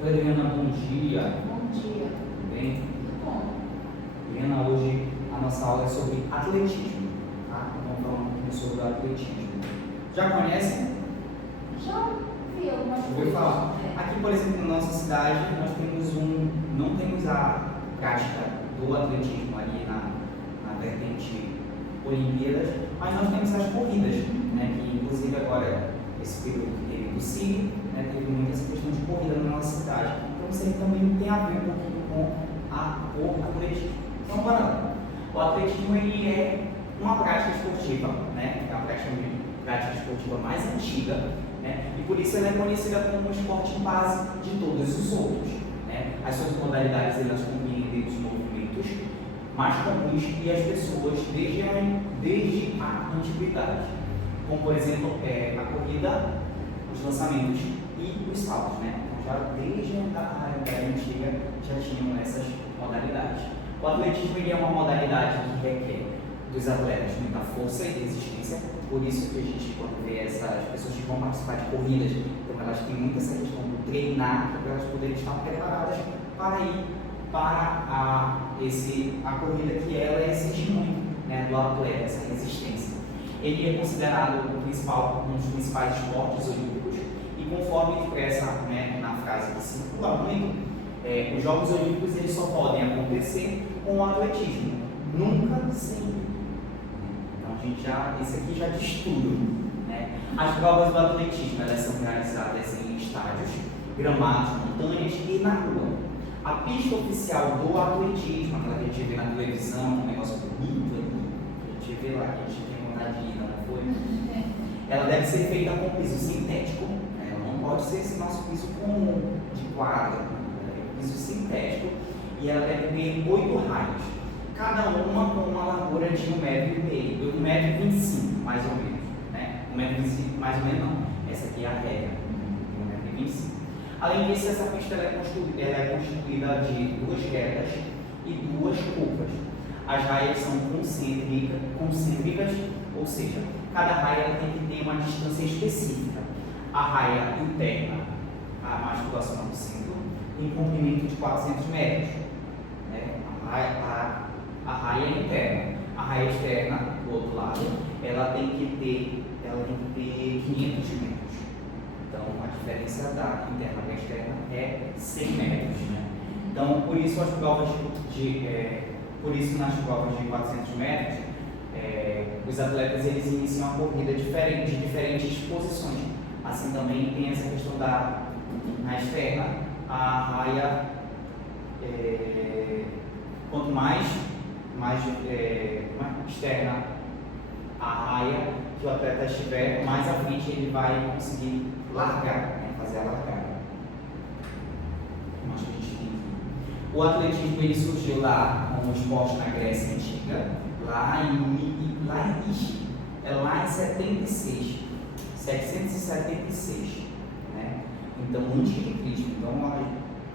Adriana, bom dia. Bom dia. Tudo bem? Tudo bom. Adriana, hoje a nossa aula é sobre atletismo, tá? Vamos falar um pouquinho sobre o atletismo. Já conhecem? Já vi algumas Ouviu coisas. falar? Aqui, por exemplo, na nossa cidade, nós não temos a prática do atletismo ali na vertente Olimpíadas, mas nós temos as corridas, né? Que inclusive agora, esse período que teve do CIG, né, teve muita essa questão de corrida na nossa cidade. Então isso aí também tem a ver um pouquinho com o atletismo. Então, bora lá. O atletismo ele é uma prática esportiva, né? É a prática esportiva mais antiga, né? E por isso ela é conhecida como um esporte base de todos os outros, né? As suas modalidades elas compreendem os movimentos mais comuns e as pessoas desde a antiguidade, como por exemplo a corrida, os lançamentos e os saltos, né? Então, já desde a realidade antiga já tinham essas modalidades. O atletismo ele é uma modalidade que requer dos atletas muita força e resistência, por isso que a gente, quando vê essas pessoas que vão participar de corridas, então elas têm muito essa questão do treinar para elas poderem estar preparadas para ir para a corrida, que ela exige muito, né, do atleta, essa resistência. Ele é considerado um dos principais esportes olímpicos e conforme expressa, né, na frase que circula muito, os Jogos Olímpicos eles só podem acontecer com o atletismo, nunca sem. Então esse aqui já diz tudo, né? As provas do atletismo elas são realizadas em estádios, gramados, montanhas e na rua. A pista oficial do atletismo, aquela que a gente vê na televisão, um negócio bonito ali, que a gente vê lá, que a gente tem vontade de ir, não foi? Ela deve ser feita com piso sintético, né? Ela não pode ser esse nosso piso comum, de quadra, piso sintético, e ela deve ter 8 raias, cada uma com uma largura de 1,5 m, 1,25 m mais ou menos, né? 1,25 m mais ou menos não, essa aqui é a regra, 1,25 m. Além disso, essa pista ela é constituída de 2 retas e 2 curvas. As raias são concêntricas, ou seja, cada raia ela tem que ter uma distância específica. A raia interna, a mais próxima do centro, tem um comprimento de 400 metros. Né? A raia interna. A raia externa, do outro lado, ela tem que ter 500 metros. Então, a diferença da interna para a externa é 100 metros. Né? Então, por isso nas provas de 400 metros, os atletas eles iniciam a corrida de diferentes posições. Assim também tem essa questão na externa, a raia, quanto mais externa a raia que o atleta estiver, mais à frente ele vai conseguir largar, né? Fazer a largada. Acho que a gente tem aqui. O atletismo ele surgiu lá como esporte na Grécia Antiga, lá em 776, né? Então, antes de Cristo. Então,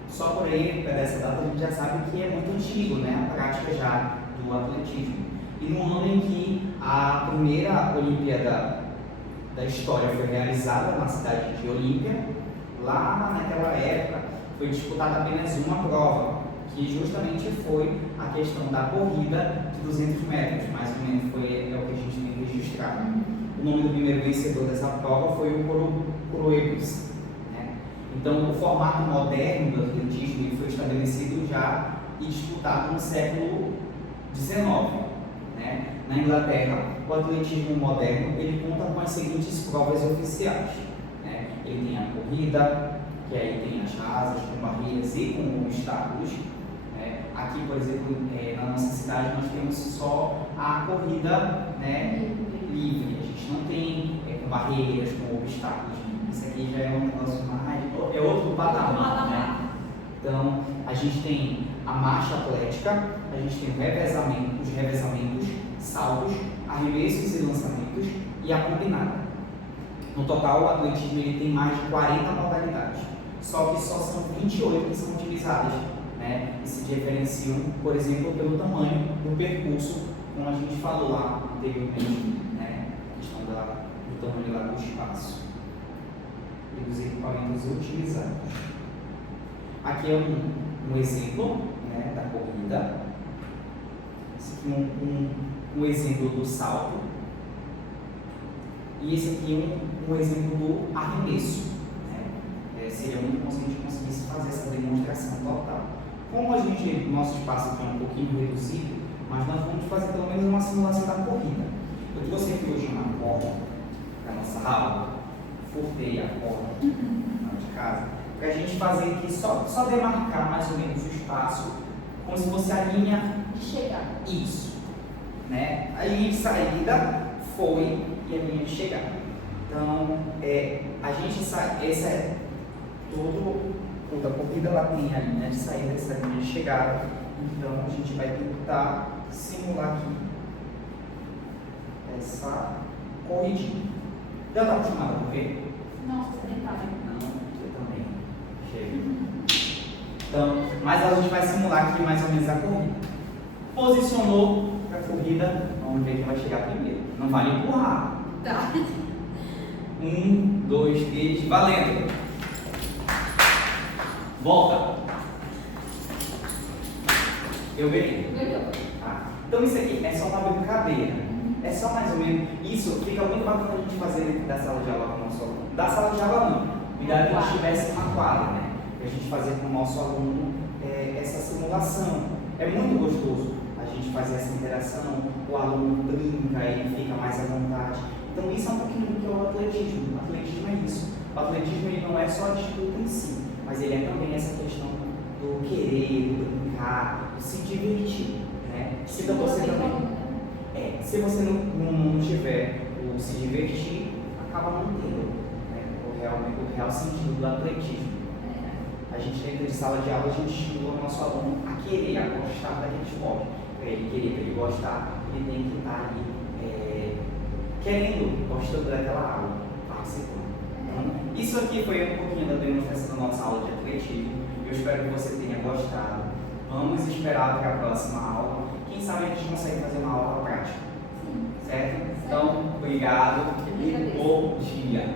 só por aí, dessa data, a gente já sabe que é muito antigo, né? A prática já do atletismo. E no ano em que a primeira Olimpíada da história foi realizada na cidade de Olímpia, lá naquela época foi disputada apenas uma prova, que justamente foi a questão da corrida de 200 metros, mais ou menos é o que a gente tem registrado. O nome do primeiro vencedor dessa prova foi o Coroebus, né? Então, o formato moderno do atletismo ele foi estabelecido já e disputado no século XIX. Né? Na Inglaterra, o atletismo moderno ele conta com as seguintes provas oficiais. Né? Ele tem a corrida, que aí tem as rasas, com barreiras e com obstáculos. Né? Aqui, por exemplo, na nossa cidade, nós temos só a corrida, né, livre. A gente não tem com barreiras, com obstáculos. Isso aqui já é um negócio mais. É outro patamar. Né? Então, a gente tem a marcha atlética, a gente tem os revezamentos, saltos, arremessos e lançamentos e a combinada. No total, o atletismo ele tem mais de 40 modalidades, só que só são 28 que são utilizadas, né? E se diferenciam, por exemplo, pelo tamanho do percurso, como a gente falou lá anteriormente, né? A questão do tamanho lá do espaço e dos equipamentos utilizados. Aqui é um exemplo, né, da corrida. Esse aqui é um exemplo do salto. E esse aqui é um exemplo do arremesso. Né? Seria muito bom se a gente conseguisse fazer essa demonstração total. Como nosso espaço aqui é um pouquinho reduzido, mas nós vamos fazer pelo menos uma simulação da corrida. Eu trouxe aqui hoje uma corda da nossa aula, furtei a corda lá de casa, para a gente fazer aqui só demarcar mais ou menos o espaço, como se fosse a linha De chegar. isso. Né? A linha de saída foi e a linha de chegada. Então, a gente sai, essa é toda a corrida, ela tem a linha de saída, essa linha de chegada. Então, a gente vai tentar simular aqui essa corridinha. Já está acostumado a correr? Não, sedentário. Não, eu também. Chega. Então, mas a gente vai simular aqui mais ou menos a corrida. Posicionou para a corrida, vamos ver quem vai chegar primeiro. Não vale empurrar. Tá. 1, 2, 3, valendo! Volta! Eu ganhei. Ganhou. Tá. Então isso aqui é só uma brincadeira. É só mais ou menos. Isso fica muito bacana a gente fazer dentro da sala de aula com o nosso aluno. Da sala de aula não. O ideal é que a gente tivesse uma quadra, né? Para a gente fazer com o nosso aluno essa simulação. É muito gostoso a gente fazer essa interação. O aluno brinca, ele fica mais à vontade. Então isso é um pouquinho do que é o atletismo. O atletismo é isso. O atletismo ele não é só a disputa em si, mas ele é também essa questão do querer, do brincar, do se divertir. Né? Se você também. Se você não tiver o se divertir, acaba não tendo, né, o real sentido do atletismo. A gente dentro de sala de aula, a gente estimula o nosso aluno a querer, a gostar daquele esporte. Para ele querer, para ele gostar, ele tem que estar ali querendo, gostando daquela aula, participando. Então, isso aqui foi um pouquinho da demonstração da nossa aula de atletismo. Eu espero que você tenha gostado. Vamos esperar para a próxima aula. Quem sabe a gente consegue fazer uma aula prática. Sim. Certo? Então, obrigado e bom dia.